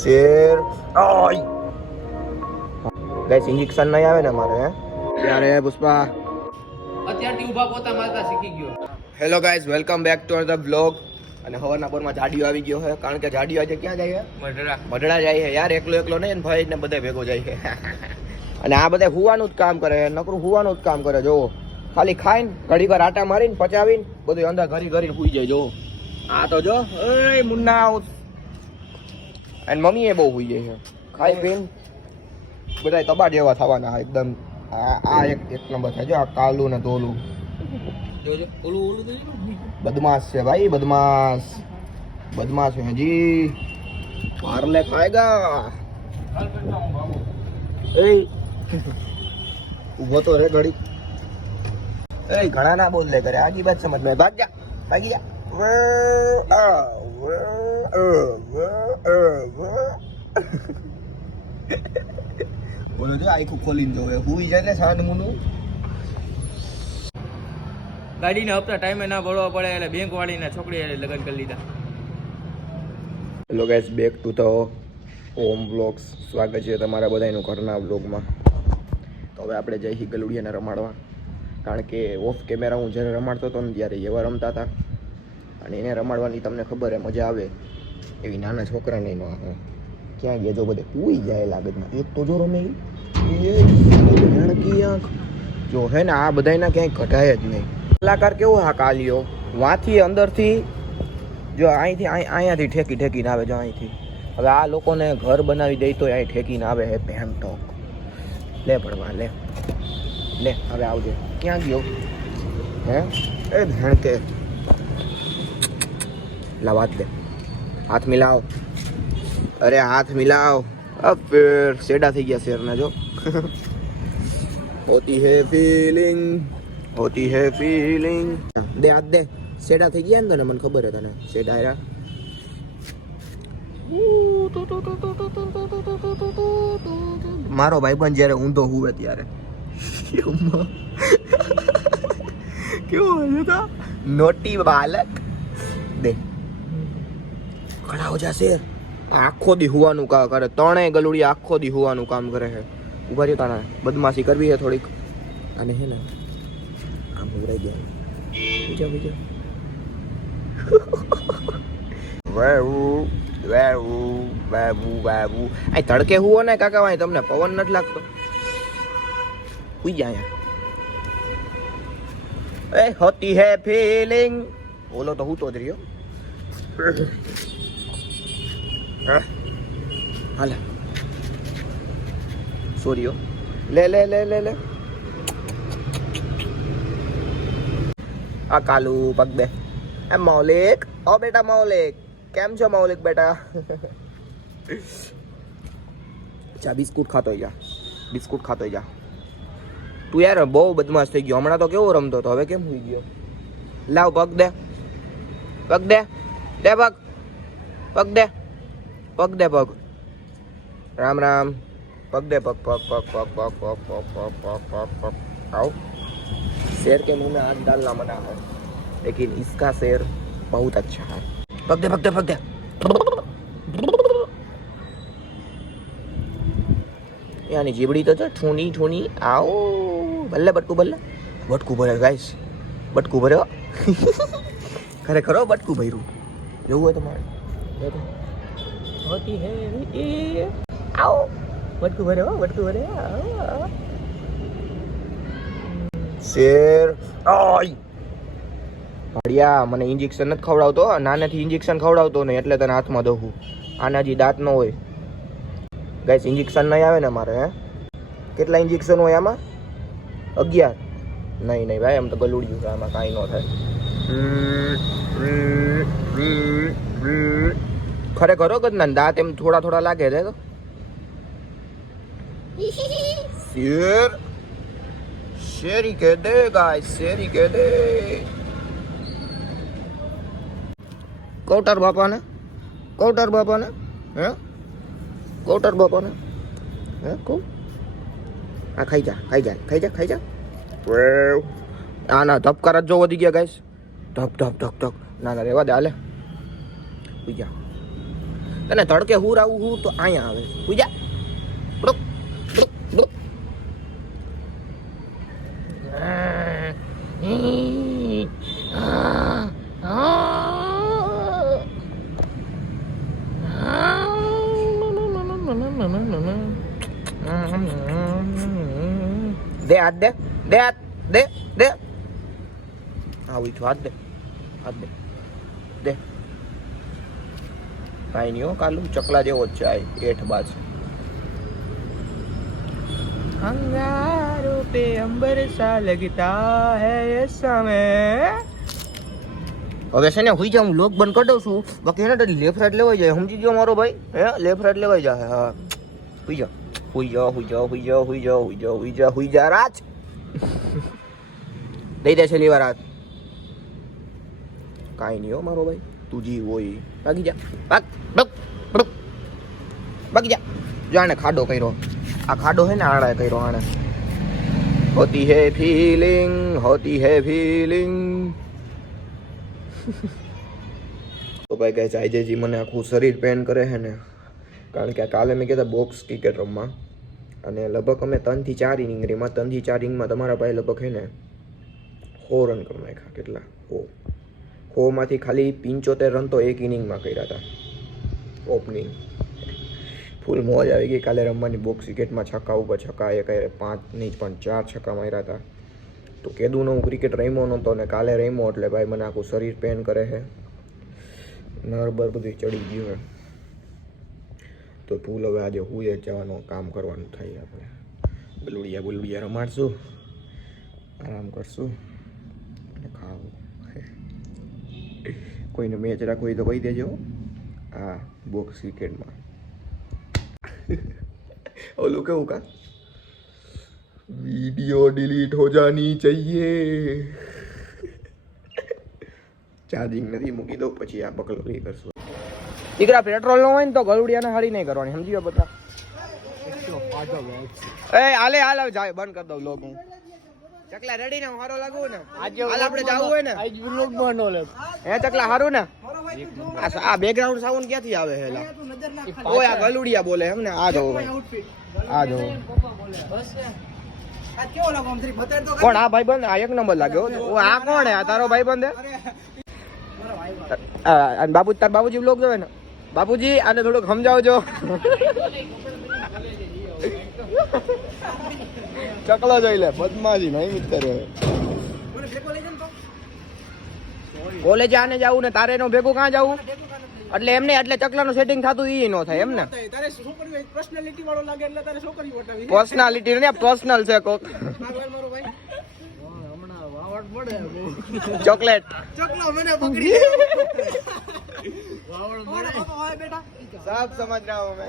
Share ઓય guys injection નહીં આવે ને મારે ત્યારે પુષ્પા અત્યારથી ઊભા પોતા મારતા શીખી ગયો. Hello guys welcome back to the blog. અને હવારના પોરમાં જાડિયો આવી ગયો છે કારણ કે જાડિયો આજે ક્યાં જાય છે? મઢડા જાય છે યાર. એકલો નહીં ને ભાઈ ને બધા ભેગો જાય છે. અને આ બધા હુવાનું જ કામ કરે, નકરું હુવાનું જ કામ કરે. જોવો ખાલી ખાઈને ઘડી વાર આટા મારીને પચાવીને બધું અંદર ઘરી ઘરીને હુઈ જાય. જોવો આ તો જો એ મુન્ના અને મમ્મી એ બહુ હુઈ જાય છે. ખાઈ પીને બધા તબા જેવા થવાના એકદમ. આ એક નંબર છે જો આ કાલું ને ધોલું. જોજો ઓલું બદમાશ છે ભાઈ, બદમાશ બદમાશ है जी. पार्ले खाएगा ए उभो तो रे घड़ी ए घણા ના બોલ લે કરે આજી બાત સમજ में भाग जा भागी जा. બોલો જો આખું ખોલીને જોવે હુઈ જાય ને સાંજ મુનું. ગાડીના હપ્તા ટાઈમે ના ભરવા પડે એટલે બેંક વાળીને છોકરી લગ્ન કરી લીધા. Hello guys, back to the home vlogs. સ્વાગત છે તમારા બધાનું ઘરના વ્લોગમાં. તો હવે આપણે જઈશું ગલુડિયાને રમાડવા, કારણ કે ઓફ કેમેરા હું જ્યારે રમાડતો હતો ને ત્યારે એવા રમતા હતા. અને એને રમાડવાની તમને ખબર હે મજા આવે એવી નાના છોકરાને ન આવે. ક્યાં ગયા જો બધે ઉઈ જાય લાગતમાં. એક તો જો રમે એ આંખ જો હે ને આ બધાના ક્યાંય કઢાય જ નહીં. કલાકાર કેવો હા કાલિયો વાંથી અંદરથી જો અહીંયાથી ઠેકીને આવે. જો અહીંથી હવે આ લોકોને ઘર બનાવી દઈ તો અહીં ઠેકીને આવે હે ભેમ ટોક. લે પડવા લે લે હવે આવજે. ક્યાં ગયો હે એ ભેણ કે લાવાત લે. હાથ મિલાવ, અરે હાથ મિલાવ. अब फिर सेडा થઈ ગયા શેરના જો. होती है फीलिंग होती है फीलिंग. દે હાથ દે. સેડા થઈ ગયા ને તને, મને ખબર હે તને સેડા આયા. મારો ભાઈબંધ જ્યારે ઊંધો હુવે ત્યારે કેવો હતો નોટી બાલક. દે ખડા હો જા શેર. આખો દી હુવાનું કામ કરે. ત્રણેય ગલુડી આખો દી હુવાનું કામ કરે છે. ઉભા રહ્યો તારા બદમાશી કરવી છે થોડીક. અને હે ને આમ ઉભરાઈ ગયા. બીજા વાવ વાવ વાવ વાવ. આ તડકે હુવો ને કાકા ભાઈ, તમને પવન નથી લાગતો? ઉઈ જા અહીંયા. એ હોતી હે ફીલિંગ. ઓલો તો હું તો જ રહ્યો. હાલે સોરીઓ લે લે લે લે લે. આ કાલુ પગ દે. એ મૌલિક, ઓ બેટા મૌલિક, કેમ છો મૌલિક બેટા? ચા બિસ્કુટ ખાતો જા, બિસ્કુટ ખાતો જા. તું યાર બહુ બદમાશ થઈ ગયો. હમણાં તો કેવો રમતો હતો, હવે કેમ થઈ ગયો? લાવ પગ દે, પગ દે, દે પગ, પગ દે, પગ દે પગ. રામ રામ. पग दे पग पग पग पग पग पग पग पग पग पग पग. आओ. शेर के मुंह में हाथ डालना मना है, लेकिन इसका शेर बहुत अच्छा है. पग दे पग दे पग दे. यानी जीबड़ी तो ठूनी ठूनी. आओ बल्ले बटकू बल्ले. बटकू भरे गाइस, बटकू भरे. खरेखर बटकू भर्યું જોવું હોય તમારે હોતી હે એ. आओ बटकू भरे हो, बटकू भरे. શેર ઓય ભડિયા મને ઇન્જેક્શન નથી ખવડાવતો. નાનેથી ઇન્જેક્શન ખવડાવતો નહીં એટલે તને હાથમાં દઉં. આના જે દાંત ન હોય ગાઈસ, ઇન્જેક્શન નહીં આવે ને મારે. હે કેટલા ઇન્જેક્શન હોય આમાં? 11. નહીં નહીં ભાઈ, આમ તો ગલુડિયું છે, આમાં કાંઈ ન થાય. ખરેખર કદના દાંત એમ થોડા થોડા લાગે છે. તો शेर शेरी कह दे गाइस, शेरी कह दे. कोटर बापा ने, कोटर बापा ने, हैं कोटर बापा ने, हैं को आ खाई जा खाई जा खाई जा खाई जा. આના ધબકાર જ જો વધી ગયા ગાઈસ. ધબ ધબ ધબ ધબ. ના ના રેવા દે હાલે. ઉઈ જા તને તડકે હું આવું હું તો અહીંયા આવે હુઈ જા ડુક, ડુક, ડુક. દે હાથ દે દે હાથ દે દે હા ઉઠો હાથ દે દે કાંઈ નહીં હો કાલું ચકલા જેવો જ છે આ એઠ બાજ અંગારો પે અંબર સા લગતા હૈ ये समय હવે છે ને હુઈ જા હું લોક બંધ કરી દઉં છું બાકી એને લેફ્ટ રાઈટ લેવાઈ જાય સમજી ગયો મારો ભાઈ હે લેફ્ટ રાઈટ લેવાઈ જાય હા હુઈ જા હુઈ જા હુઈ જા હુઈ જા હુઈ જા હુઈ જા હુઈ જા હુઈ જા રાજ દઈ દે છેલ્લી વાર હાથ કાંઈ નહીં હો મારો ભાઈ તું જી હોય ભાગી જા ભાગ ભાગ ભાગ ભાગી જા જો આને ખાડો કર્યો આ ખાડો હે ને આડા કર્યો આને હોતી હે ફીલિંગ તો ભાઈ ગાઈસ આજે જી મને આખું શરીર પેન કરે છે ને કારણ કે કાલે મેં કીધા બોક્સ ક્રિકેટ રમવા અને લગભગ અમે 3 થી 4 ઇનિંગ રમ્યા 3 થી 4 ઇનિંગમાં તમારા ભાઈ લગભગ હે ને 100 રન કરી નાખ્યા કેટલા 100 માંથી ખાલી 75 રન તો એક ઇનિંગમાં કર્યા હતા ઓપનિંગ ફૂલ મોજ આવી ગઈ કાલે રમવાની બોક્સ ક્રિકેટમાં છક્કા ઉપર છક્કા એ કહે 5 નહીં પણ 4 છક્કા માર્યા હતા તો કેદું હું ક્રિકેટ રમ્યો નહોતો ને કાલે રમ્યો એટલે ભાઈ મને આખું શરીર પેન કરે છે નરબર બધું ચડી ગયું હે તો ફૂલ હવે આજે હુએ જવાનું કામ કરવાનું થાય આપણે બલુડિયા રમાડશું આરામ કરશું અને ખાવું કોઈને મેચ રાખવી તો કહી દેજો હા બોક્સ ક્રિકેટમાં ઓલું કેવું કા वीडियो डिलीट हो जानी चाहिए ચાર્જિંગ નથી મૂકી દો પછી આ બકલોરી કરશું દીકરા પેટ્રોલ નો હોય ને તો ગલુડિયાને હારી નહીં કરવાની સમજી ગયો બધા એ હાલે હાલ જાય બંધ કરી દઉં લોક હું ચકલા રેડી ને હારો લાગુ ને આજે હાલ આપણે જાવું હોય ને આજ વ્લોગ બનો લે હે ચકલા હારું ને આ બેકગ્રાઉન્ડ સાઉન્ડ ક્યાંથી આવે હેલા ઓય આ ગલુડિયા બોલે એમ ને આ જો કોણ આ ભાઈ બંધ આ એક નંબર લાગ્યો આ કોણ હે આ તારો ભાઈ બંધ હે બાબુ તાર બાબુજી વ્લોગ જોવે ને બાબુજી આને થોડુંક સમજાવજો ચકલો જોઈ લે બદમાજી નહીં મિત્ર કોલેજ આને જાવું ને તારે નો ભેગું ક્યાં જાવું એટલે એમને એટલે ચકલાનું સેટિંગ થતું ઈ નો થાય એમને તારે છોકરી પર્સનાલિટી વાળો લાગે એટલે તારે છોકરી વટાવી પર્સનાલિટી ને પર્સનલ છે કોક મારો ભાઈ હમણાં વાવડ પડે ચોકલેટ ચકલો મને પકડી વાવડ પડે ઓય બેટા सब समझ रहा हूं मैं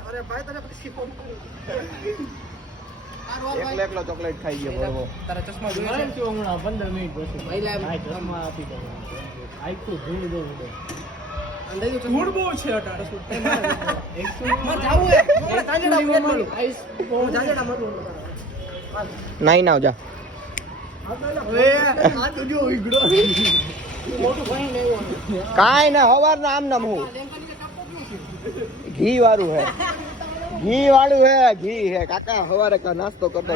अरे भाई तेरे પછી ફોન એકલો ચોકલેટ ખાઈ ગયો બરોબર તારા ચશ્મા જોઈ છે હમણાં 15 મિનિટ પછી પહેલા ચશ્મા આપી દો આઈ તો જોઈ દો મૂડ બહુ છે અટાડે નહીં ના જા કાંઈ ના હવાર ના આમ નામ હું ઘી વાળું હે કાકા હવારે નાસ્તો કરતો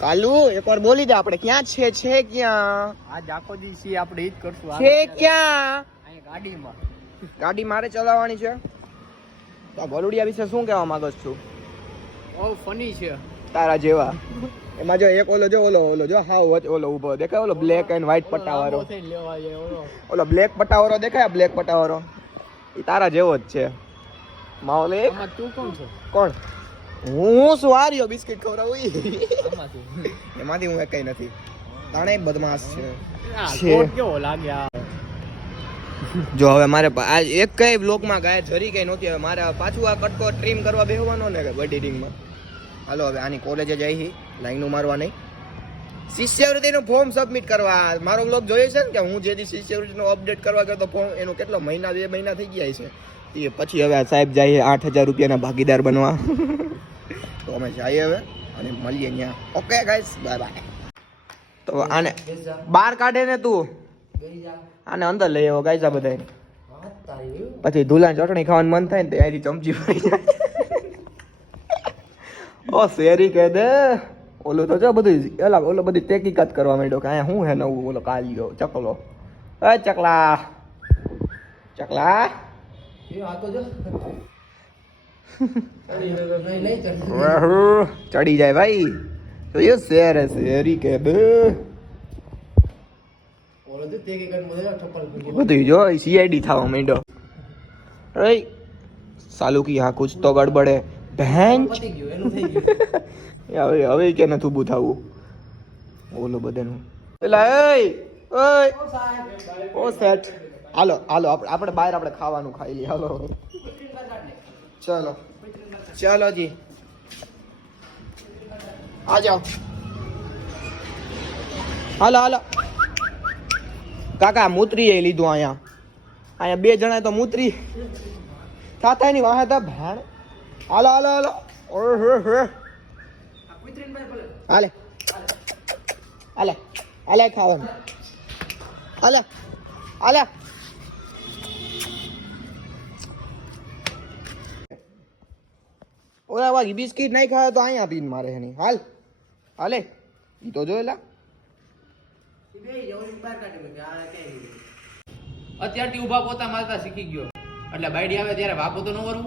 કાલુ એકવાર બોલી દે આપણે ક્યાં છે ક્યાં આજ આખો દી સી આપણે ઈ જ કરશું છે ક્યાં ગાડી મારે ચલાવવાની છે તો ભલુડિયા વિશે શું કહેવા માંગો છું ઓ ફની છે તારા જેવા એમાં જો એક ઓલો જો હાવ ઓલો ઊભો દેખાય ઓલો બ્લેક એન્ડ વ્હાઈટ પટ્ટાવાળો ઓલો બ્લેક પટ્ટાવાળો દેખાય બ્લેક પટ્ટાવાળો એ તારા જેવો જ છે માઓલે તું કોણ હું સુવાર્યો બિસ્કિટ ખવડાવું એમાંથી હું કઈ નથી તાણે બદમાશ છે કેવો લાગ્યા જો હવે મારે એક કઈ બ્લોકમાં ગાય જરી કઈ નહોતી હવે મારે પાછું આ કટકો ટ્રીમ કરવા બેહવાનો ને એડિટિંગમાં હાલો હવે આની કોલેજે જઈ લાઈનો મારવા નહીં શિષ્યવૃત્તિનું ફોર્મ સબમિટ કરવા મારો બ્લોગ જોયો છે ને કે હું જે દી શિષ્યવૃત્તિનું અપડેટ કરવા ગયો તો ફોર્મ એનો કેટલો મહિના 2 મહિના થઈ ગયા છે એ પછી હવે સાહેબ જઈએ 8000 રૂપિયાના ભાગીદાર બનવા તો અમે જઈએ હવે અને મળીએ ત્યાં ઓકે ગાઈસ બાય બાય તો આને બહાર કાઢે ને તું આને અંદર લઈ આવો ગાઈસ આ બધાય પછી ધુલાની ચટણી ખાવાનું મન થાય ને તો એની ચમચી પડી જાય. ઓ શેરી કે દે ઓલો તો જો બધું ઓલો બધી ટેકીકાત કરવા માંડ્યો કે અહીંયા શું હે નવું ઓલો કાલિયો ચકલો. એ ચકલા ચકલા ચડી જાય ભાઈ. તો એ શેર હે શેરી કે દે બધું જો સીઆઈડી થવા માંડ્યો. અરે સાલુ કી હા કુછ તો ગડબડ હે ભેંચ. હવે કે નથી ઊભું થવું ઓલો બધાનું પેલા. એ ઓ સેટ હાલો હાલો આપણે બહાર આપણે ખાવાનું ખાઈ લઈએ. હાલો ચલો ચલો જી આ જાઓ. હાલો હાલો કાકા મૂતરી એ લીધું અહીંયા 2 જણા તો મૂતરી થાતા ની વાહે તા ભાણ. હાલો હાલો હાલો હાલે હાલે હાલે ખાવાનું હાલે હાલે. ઓલા વાગી બિસ્કિટ નહીં ખાય તો અહીંયા પીને મારે એની. હાલ હાલે ઈ તો જોયેલા અત્યારથી ઊભા પોતા મારતા શીખી ગયો એટલે બાયડી આવે ત્યારે વાપો તો ન વરું.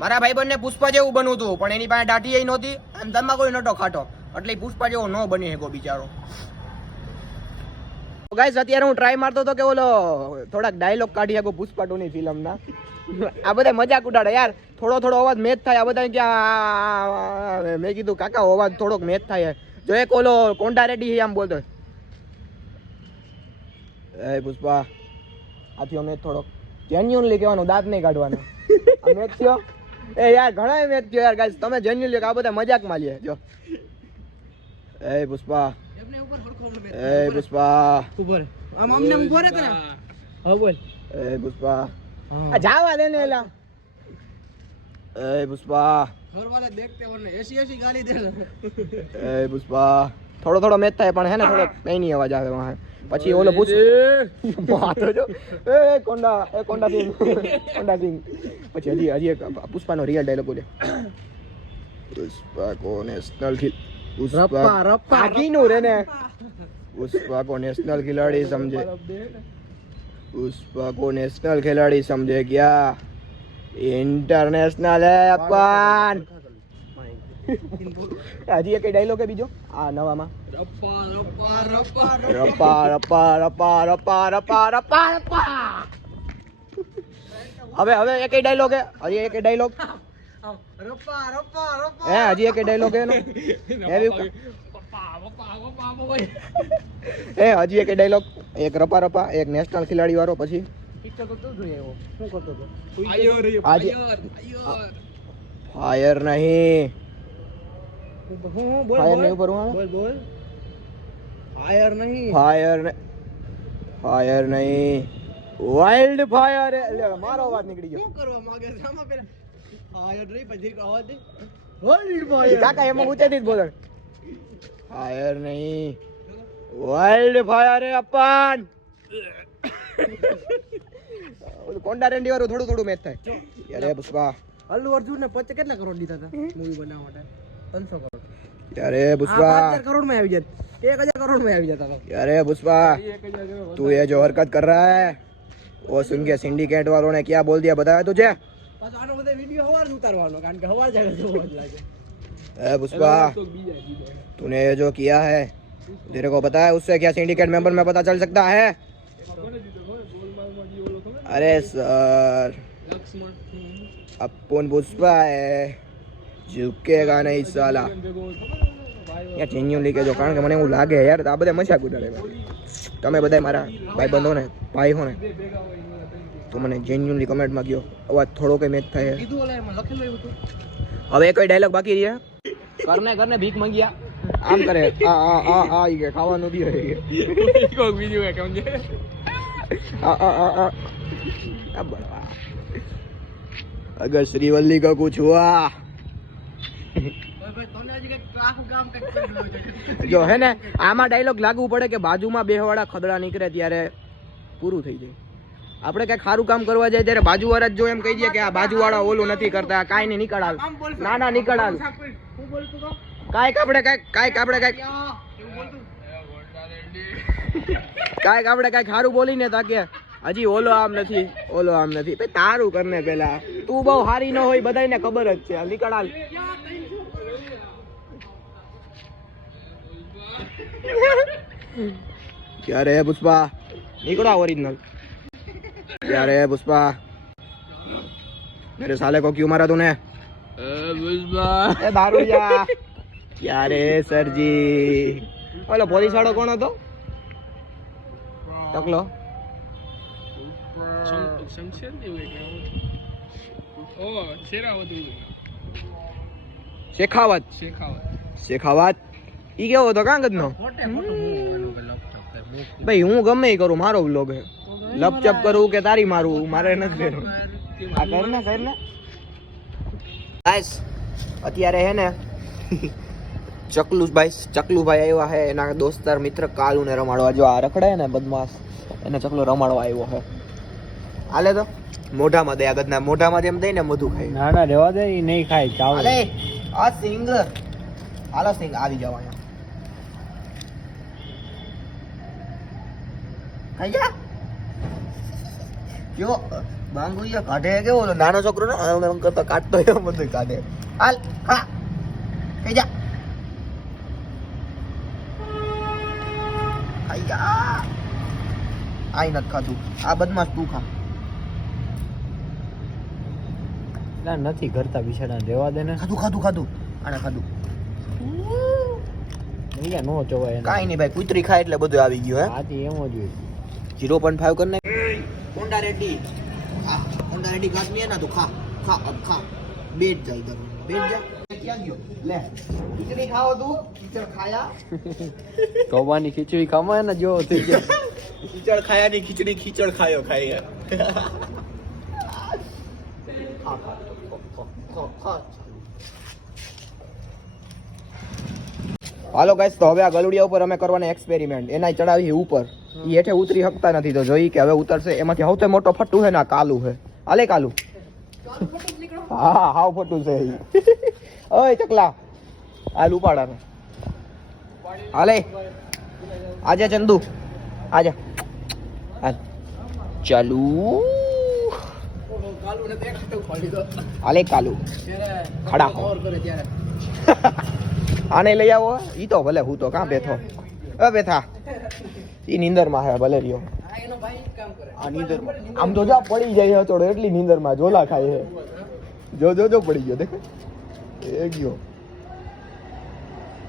મારા ભાઈબંધને પુષ્પા જેવું બનવું હતું પણ એની પાસે દાઢી ય નહોતી એમ તમા કોઈ નટો ખાટો એટલે પુષ્પા જેવો ન બની શકો બિચારો. ગાઈસ અત્યારે હું ટ્રાય મારતો હતો કે ઓલો થોડાક ડાયલોગ કાઢી શકો પુષ્પા 2 ની ફિલ્મના. આ બધા મજાક ઉડાડે યાર. થોડો અવાજ મેચ થાય. આ બધા ક્યાં મેં કીધું કાકા અવાજ થોડોક મેચ થાય. જો એક ઓલો કોંડા રેડી આમ બોલતો એ પુષ્પા આથી મેચ થોડોક જેન્યુઅનલી કહેવાનું દાંત નહીં કાઢવાનો. આ મેચ થયો એ યાર ઘણા મેચ થયો યાર ગાઈસ. તમે જેન્યુઅનલી આ બધા મજાકમાં લ્યો જો. એ પુષ્પા એ પુષ્પા ઉપર આમ અમને ઉભો રહે તને. હા બોલ. એ પુષ્પા આ જાવા દે ને એલા. એ પુષ્પા ઘર વાળા દેખતે વરને એસી ગાલી દે. એ પુષ્પા થોડો મેચ થાય પણ હે ને થોડો કઈ નહીં અવાજ આવે વાહ. પછી ઓલો પૂછ માથો જો એ કોંડા સિંહ પછી હજી એક પુષ્પાનો રિયલ ડાયલોગ બોલે. પુષ્પા કો નેશનલ પુષ્પા નું રે ને पुष्पा को नेशनल खिलाड़ी समझे. पुष्पा को नेशनल खिलाड़ी समझे क्या इंटरनेशनल है अपन. હજી એક ડાયલોગ હે બીજો આ નવામાં. રપ્પા રપ્પા રપ્પા રપ્પા રપ્પા રપ્પા રપ્પા. હવે એક ડાયલોગ હે. હજી એક ડાયલોગ હે. હજી એક ડાયલોગ હે એ હજી એક ડાયલોગ. એક રપા રપા એક નેશનલ ખિલાડી વાળો. પછી ફાયર નહીં ફાયર નહીં ઉપર ફાયર નહીં વાઇલ્ડ ફાયર. મારો અવાજ નીકળી ગયો. શું કરવા માંગે છે આમાં? પેલા ફાયર નહીં પછી અવાજ દે વાઇલ્ડ ફાયર. કાકા એમાં ઊંચેથી જ બોલ. ફાયર નહીં વાઇલ્ડ ફાયર હે अपन. કોંડા રેન્ડી વાળું થોડું મેચ થાય યાર. એ પુષ્પા અલ્લુ અર્જુન ને 50 કેટલા કરોડ દીધા હતા મૂવી બનાવવા માટે? 300 કરોડ. यार ए पुष्पा 1000 करोड़ में આવી જાત. 1000 करोड़ में આવી जाता था. यार ए पुष्पा तू ये जो हरकत कर रहा है वो सुन के सिंडिकेट वालों ने क्या बोल दिया बताया तुझे? પાછો આનો બધો વિડિયો હવાર ઉતારવાનો કારણ કે હવાર જાય જોવા જ લાગે. ए पुष्पा तूने ये जो किया है तेरे को पता है उससे क्या सिंडिकेट मेंबर में पता चल सकता है? अरे सर अपन पुष्पा है झुकेगा नहीं साला. યાર જેન્યુઅનલી કહેજો કારણ કે મને એવું લાગે યાર આ બધા મજાક ઉડાડે. તમે બધા મારા ભાઈબંધો ને ભાઈ હો ને તો મને જેન્યુઅનલી કમેન્ટમાં કહો અવાજ થોડો કઈ મેચ થાય. હવે કોઈ ડાયલોગ બાકી રહ્યા કરને ભીખ માંગ્યા આમ કરે આ કે ખાવાનું બી હોય કોક બીજું કે સમજે અગર શ્રીવલ્લી કા કુછ હુઆ જો હે ને આમાં ડાયલોગ લાગુ પડે કે બાજુમાં બેહવાળા ખદડા નીકળે ત્યારે પૂરું થઈ જાય. આપણે કઈ સારું કામ કરવા જાય ત્યારે બાજુવાળા જ જો એમ કહી દે કે આ બાજુવાળા ઓલું નથી કરતા, કાંઈ નહીં નીકળ હાલ. ના ના નીકળ હાલ. કાંઈક આપણે કાંઈક સારું બોલીને તાકે હજી ઓલો આમ નથી ભાઈ તારું કરને પેલા તું બહુ હારી ન હોય બધાને ખબર જ છે. નીકળ હાલ. ક્યારે હે પુષ્પા निकलो ओरिजिनल क्या रे पुष्पा मेरे साले को क्यों मारा तूने पुष्पा दारूया क्या रे सर जी ओलो પોલીસ વાળો કોણ હતો ટકલો શેખાવત ઈ કેવો હતો કાંગદ નો ભાઈ હું ગમે ઈ કરું મારો વ્લોગ હે લપચપ કરું કે તારી મારું મારે નથી લેવું આ કર ને ગાઈસ અત્યારે હે ને ચકલુભાઈ આવ્યા હે એના દોસ્તાર મિત્ર કાલુ ને રમાડવા જો આ રખડે ને બદમાશ એને ચકલો રમાડવા આવ્યો હે હાલે તો મોઢામાં દે આગળના મોઢામાં એમ દઈ ને મધુ ખાય ના ના રહેવા દે ઈ નહીં ખાય ચાવ અલે આ સિંગ હાલો સિંગ આવી જાવ અહીંયા આયા જો બાંગુયા કાઢે કે ઓલો નાનો છોકરો ને આમ કરતા કાઢતો એમ બધું કાઢે હાલ ખા કઈ જા આયા આઈ નત ખાધું આ બદમાશ તું ખા ના નથી કરતા બિચારા રહેવા દે ને ખાધું આને ખાધું અહીંયા નો જોવાય કાઈ નહીં ભાઈ કૂતરી ખાય એટલે બધું આવી ગયું હે આથી એમ જ હોય 0.5 करना होंडा रेड्डी घाट में है ना तो खा अब खा बैठ जा इधर बैठ जा क्या गयो ले खिचड़ी खाओ तू कीचड़ खाया કૌવાની ખીચડી ખાવાય ને જો થઈ જાય कीचड़ खाया नहीं खिचड़ी कीचड़ खायो खाई है હાલો ગાઈસ તો હવે આ ગલુડિયા ઉપર અમે કરવાના એક્સપેરિમેન્ટ એના ચડાવી ઉપર ઈ હેઠે ઉતરી શકતા નથી તો જોઈ કે હવે ઉતરશે એમાંથી સૌથી મોટો ફટ્ટુ છે ને કાલુ છે હાલે કાલુ હા હાવ ફટ્ટુ છે ઓય ચકલા હાલ ઉપાડાને હાલે આજા ચંદુ આજા હાલ ચાલુ હાલે કાલુ ખડા હો આને લઈ આવો ઈ તો ભલે હું તો કાં બેઠો બેઠા ઈ નીંદરમાં હે ભલે રહ્યો આ નીંદરમાં આમ તો જા પડી જાય હચોડો એટલી નીંદરમાં ઝોલા ખાય હે જો પડી ગયો દેખ એ ગયો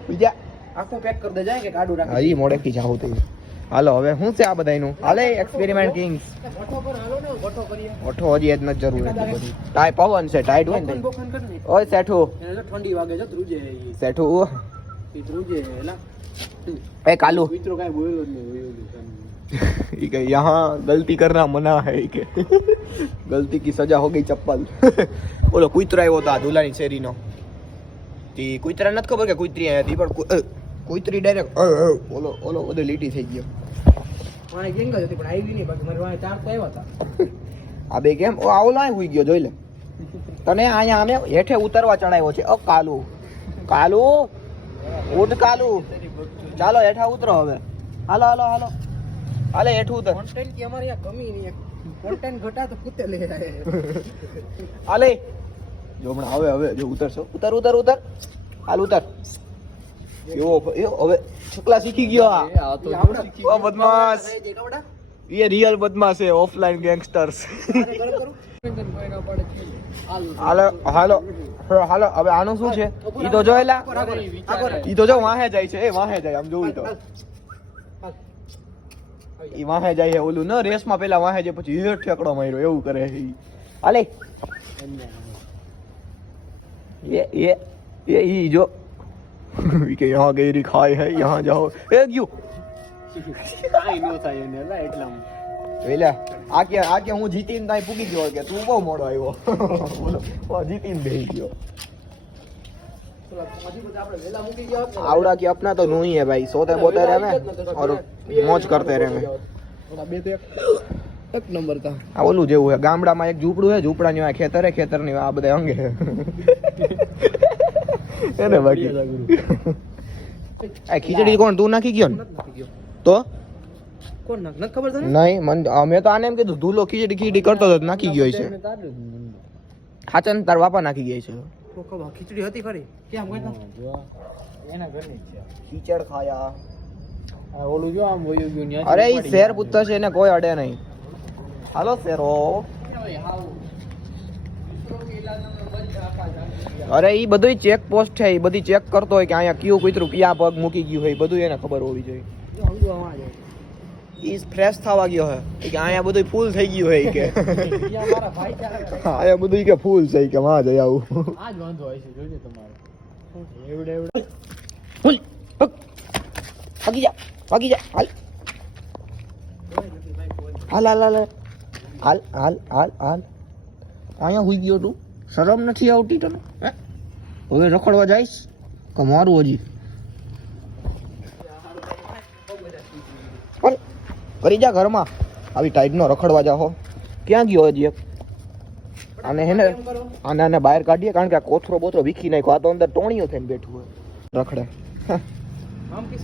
બીજા આખું પેક કરી દે જાય કે કાડું રાખી હા ઈ મોડેથી જાવ તો હાલો હવે શું છે આ બધાયનું હાલે એક્સપેરિમેન્ટ કિંગ્સ ઓઠો હજી જ નથી જરૂર એટલી બધી ટાઈ પવન છે ટાઈટ હોય ને ઓય સેઠુ ઠંડી વાગે છે ધ્રુજે સેઠુ ધ્રુજે એલા ए कालू मित्रों का बोलो नहीं ये यहाँ गलती करना मना है के गलती की सजा हो गई चप्पल बोलो कुतरा આવ્યો તો ધુલાની શેરીનો તી કુતરા નથી ખબર કે કુતરી હતી પણ કુતરી ડાયરેક્ટ ઓલો બધો લીટી થઈ ગયો મારે ગેંગલ હતી પણ આવી નહીં બાકી મારે વાય ચાર તો આવ્યા હતા આ બે કેમ ઓ આવો લાય હોઈ ગયો જોઈ લે તને અહીંયા અમે હેઠે ઉતરવા ચડાવ્યો છે અ કાલુ ઉઠ કાલુ ચાલો હેઠા ઉતરો હવે હાલો હાલે હેઠું ઉતર कंटेंट की हमारे यहाँ कमी नहीं है कंटेंट घटा तो कुत्ते ले आए હાલે જો હમણાં હવે જો ઉતરશો ઉતર હાલ ઉતર એવો હવે છકલા શીખી ગયો આ તો બદમાશ ये रियल बदमाश है ऑफलाइन गैंगस्टर्स હાલો હવે આનું શું છે ઈ તો જો એલા ઈ તો જો વાહે જાય છે એ વાહે જાય આમ જોવી તો ઈ વાહે જાય છે ઓલું ન રેસ માં પેલા વાહે જાય પછી હેઠ ઠેકડો માર્યો એવું કરે છે હાલે ये ઈ જો કે यहाँ गई खाए है यहाँ जाओ ए गयो કાઈ નો થાય એને લા એટલા વેલા આ કે હું જીતીને તાઈ પૂગી ગયો કે તું બહુ મોડો આવ્યો બોલો જીતીને બેહી ગયો आवड़ा की अपना तो नहीं है भाई सोते बोते रहे और मौज करते रहे थोड़ा बे तो એક નંબર કા આ ઓલું જેવું છે ગામડામાં એક ઝૂંપડું છે ઝૂંપડાની આ ખેતરની આ બધા અંગે એને બાકી આ ખીચડી કોણ તું નાખી ગયો ને તો કોણ નાખ ન ખબર તને નહીં મેં તો આને એમ કીધું ધૂલો ખીચડી કરતો હતો નાખી ગયો છે હાચન તાર બાપા નાખી ગયા છે ખીચડી હતી ખરી કેમ કોઈ એના ઘરની જ છે ખીચડ ખાયા આ ઓલું જો આમ વયું ગયું ન્યા અરે ઈ શેર પુત્ર છે એને કોઈ અડે નહીં હાલો શેરો અરે ઈ બધું ચેક પોસ્ટ છે ઈ બધી ચેક કરતો હોય કે અહીંયા કયું કૂતરું ક્યાં પગ મૂકી ગયું હોય બધું એને ખબર હોવી જોઈએ ઈ ફ્રેશ થવા ગયો હે કે અહીંયા બધું ફૂલ થઈ ગયું હોય કે મારા ભાઈ ચાલે અહીંયા બધું કે ફૂલ છે કે માં જઈ આવું આ જ વાંધો હોય છે જોજે તમારે એવડે ફૂલ ભાગી જા હાલ હાલ હાલ હાલ હાલ હાલ હાલ હાલ અહીંયા હુઈ ગયો તું શરમ નથી આવતી તને હે? હવે રખડવા જઈશ કે મારું હજી પણ કરી જા ઘરમાં આવી ટાઈટનો રખડવા જાહો ક્યાં ગયો હજી એક આને હેને આને બહાર કાઢીએ કારણ કે આ કોથરો બોથરો વીખી નાખ્યો આ તો અંદર ટોણીઓ થઈને બેઠું હોય રખડે આમ કિસ